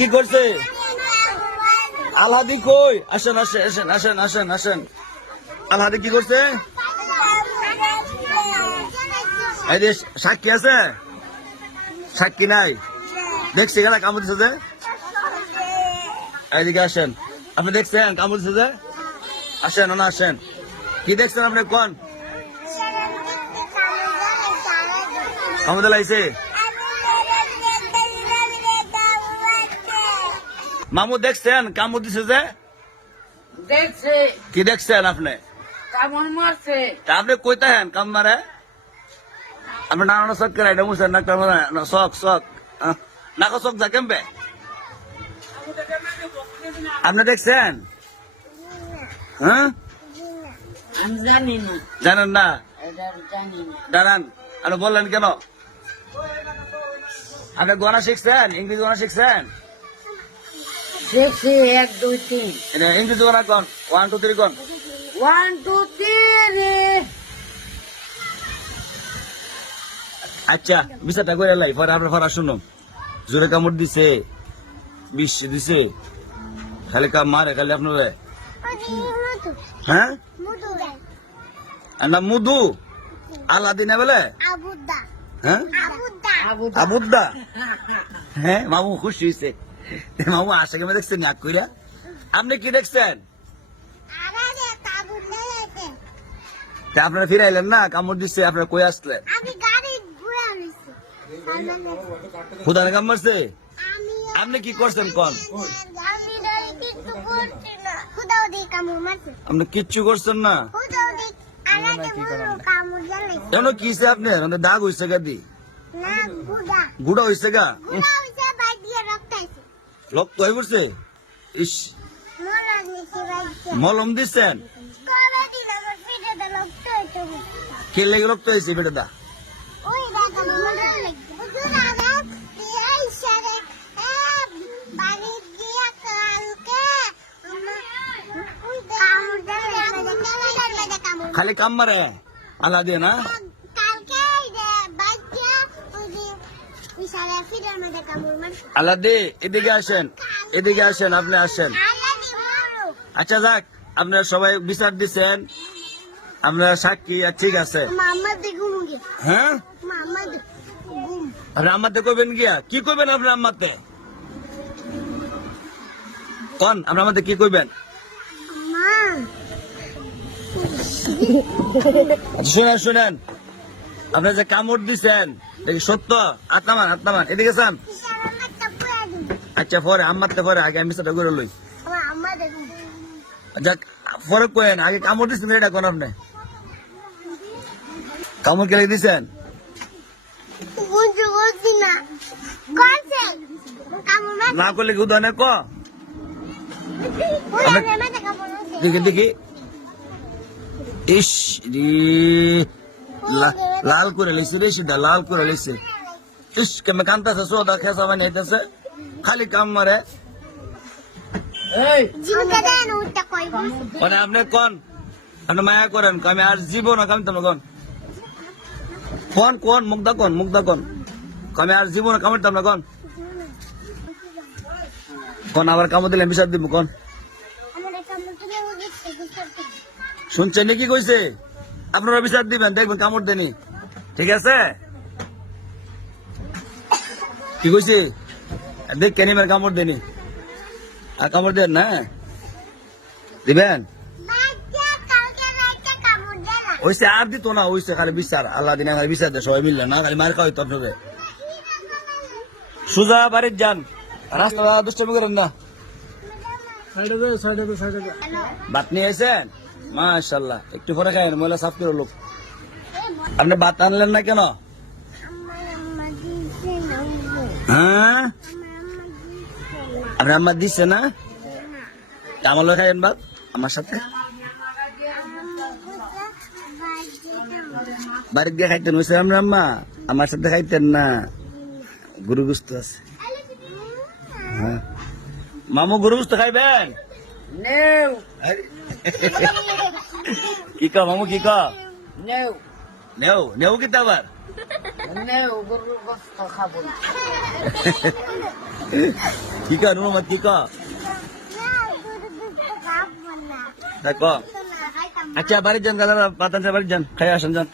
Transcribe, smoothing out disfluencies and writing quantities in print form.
কি করছে আলহাদি? কই আসেন আসেন আসেন আসেন আসেন আসেন। আলহাদি কি করছে? এই যে সাক্ষী আছে? সাক্ষী নাই, দেখছি গেলা কামড় দিছে যে। এইদিকে আসেন। আপনি দেখছেন কামড় দিছে যে? আসেন না আসেন। কি দেখছেন আপনি? কোন কামড় দিলাইছে? মামু দেখছেন কামড় দিছে যে? দেখছে কি দেখছেন আপনি? কামড় মারছে। তা আপনি কইতে হেন কাম মারে? আপনি নানা শখ করে এটা মুছেন না শখ শখ নাক শখ যা কেমবে? আপনি দেখছেন? হ্যাঁ আমি জানি না, জানেন না? এটা জানি না। দাঁড়ান, আপনি বললেন কেন? আপনি গণা শিখছেন? ইংরেজি গণা শিখছেন? দেখছি 1 2 3 ইংরেজি গণা কোন? 1 2 3 কোন? 1 2 3। আচ্ছা বিচারটা করে লাই, পরে আপনার পড়া শুনুন। জোরে কামড় দিছে, বিষ দিছে, খালি কাম মারে খালি আপনার? হ্যাঁ না মুদু আলাদি না বলে? হ্যাঁ আবুদ্দা। হ্যাঁ মামু খুশি হয়েছে। মামু আশা কেমন দেখছেন নাক কইরা? আপনি কি দেখছেন? আপনারা ফিরাইলেন না, কামড় দিচ্ছে, আপনারা কই আসলেন? খুদানে কাম মারছে? আপনি কি করছেন কোন? আপনি কিচ্ছু করছেন না? কেন কিছে আপনার? দাগ হয়েছে গা দি? গুড়া হয়েছে গা? রক্ত হয়ে পড়ছে? ইস, মলম দিচ্ছেন? কে লেগে রক্ত হয়েছে বেটা দা? খালি কাম মারে আলা দিয়ে না? আল্লাহ দে, এদিকে আসেন, এদিকে আসেন, আপনি আসেন। আচ্ছা যাক, আপনারা সবাই বিচার দিচ্ছেন, আপনারা সাক্ষী, ঠিক আছে। হ্যাঁ আপনি আম্মাতে কইবেন গিয়া? কি কইবেন আপনি আম্মাতে? কোন আপনার আমাদের কি কইবেন? আচ্ছা শুনেন শুনেন, আপনি যে কামড় দিচ্ছেন দেখি সত্য? আত্মামান আত্মামান, এদিকে যান। আচ্ছা পরে আম্মাতে পরে, আগে আমি সেটা করে লই। যাক পরে কয়েন, আগে কামড় দিচ্ছেন এটা কোন? আপনি কামড় কে লেগে দিচ্ছেন? না করলে কি উদাহরণে ক? দেখি দেখি, ইস লাল করে লেছে রে, সেটা লাল করে লেছে। ইস কেমন কান্তাছে, সোদা খেসা বানাইতেছে, খালি কাম মারে। মানে আপনি কোন? আপনি মায়া করেন, আমি আর জীবন কামিতাম না। কোন কোন কোন মুগ্ধা কোন? মুগ্ধা কোন? আমি আর জীবন কামিতাম না। কোন কোন আবার কামড় দিলে বিচার দিব? কোন শুনছেন নাকি কইছে? আপনারা বিচার দিবেন, দেখবেন কামড় দেনি, ঠিক আছে? কি কইছে? দেখ কেন কামড় দেনি, আর কামড় দেন না, দিবেন? ওইসে আর দিত না, ওইসে খালি বিচার, আল্লাহ দিন খালি বিচার দেয়, সবাই মিললে না, খালি মার খাওয়াই তো আপনাদের। সোজা বাড়ির যান, রাস্তা দুষ্টামি করেন না। ভাত নিয়ে এসেছেন? মাশাল্লাহ, একটু পরে খাই, ময়লা সাফ করে লোক। আপনি ভাত আনলেন না কেন? হ্যাঁ আপনি আম্মা দিচ্ছে না? আমার লোক খাইবেন ভাত আমার সাথে? বাড়িতে গিয়ে খাইতেন হয়েছে আমরা আম্মা, আমার সাথে খাইতেন না? গরু গুস্ত আছে। হ্যাঁ মামু গরু গুস্ত খাইবেন? কি ক মামু কি ক নেও নেও নেও কিন্তু আবার নেও গরুর গোস্ত খাবো না কি ক নুরমত কি ক ক আচ্ছা বাড়ি যান গালার পাতান বাড়ি যান খাই আসেন যান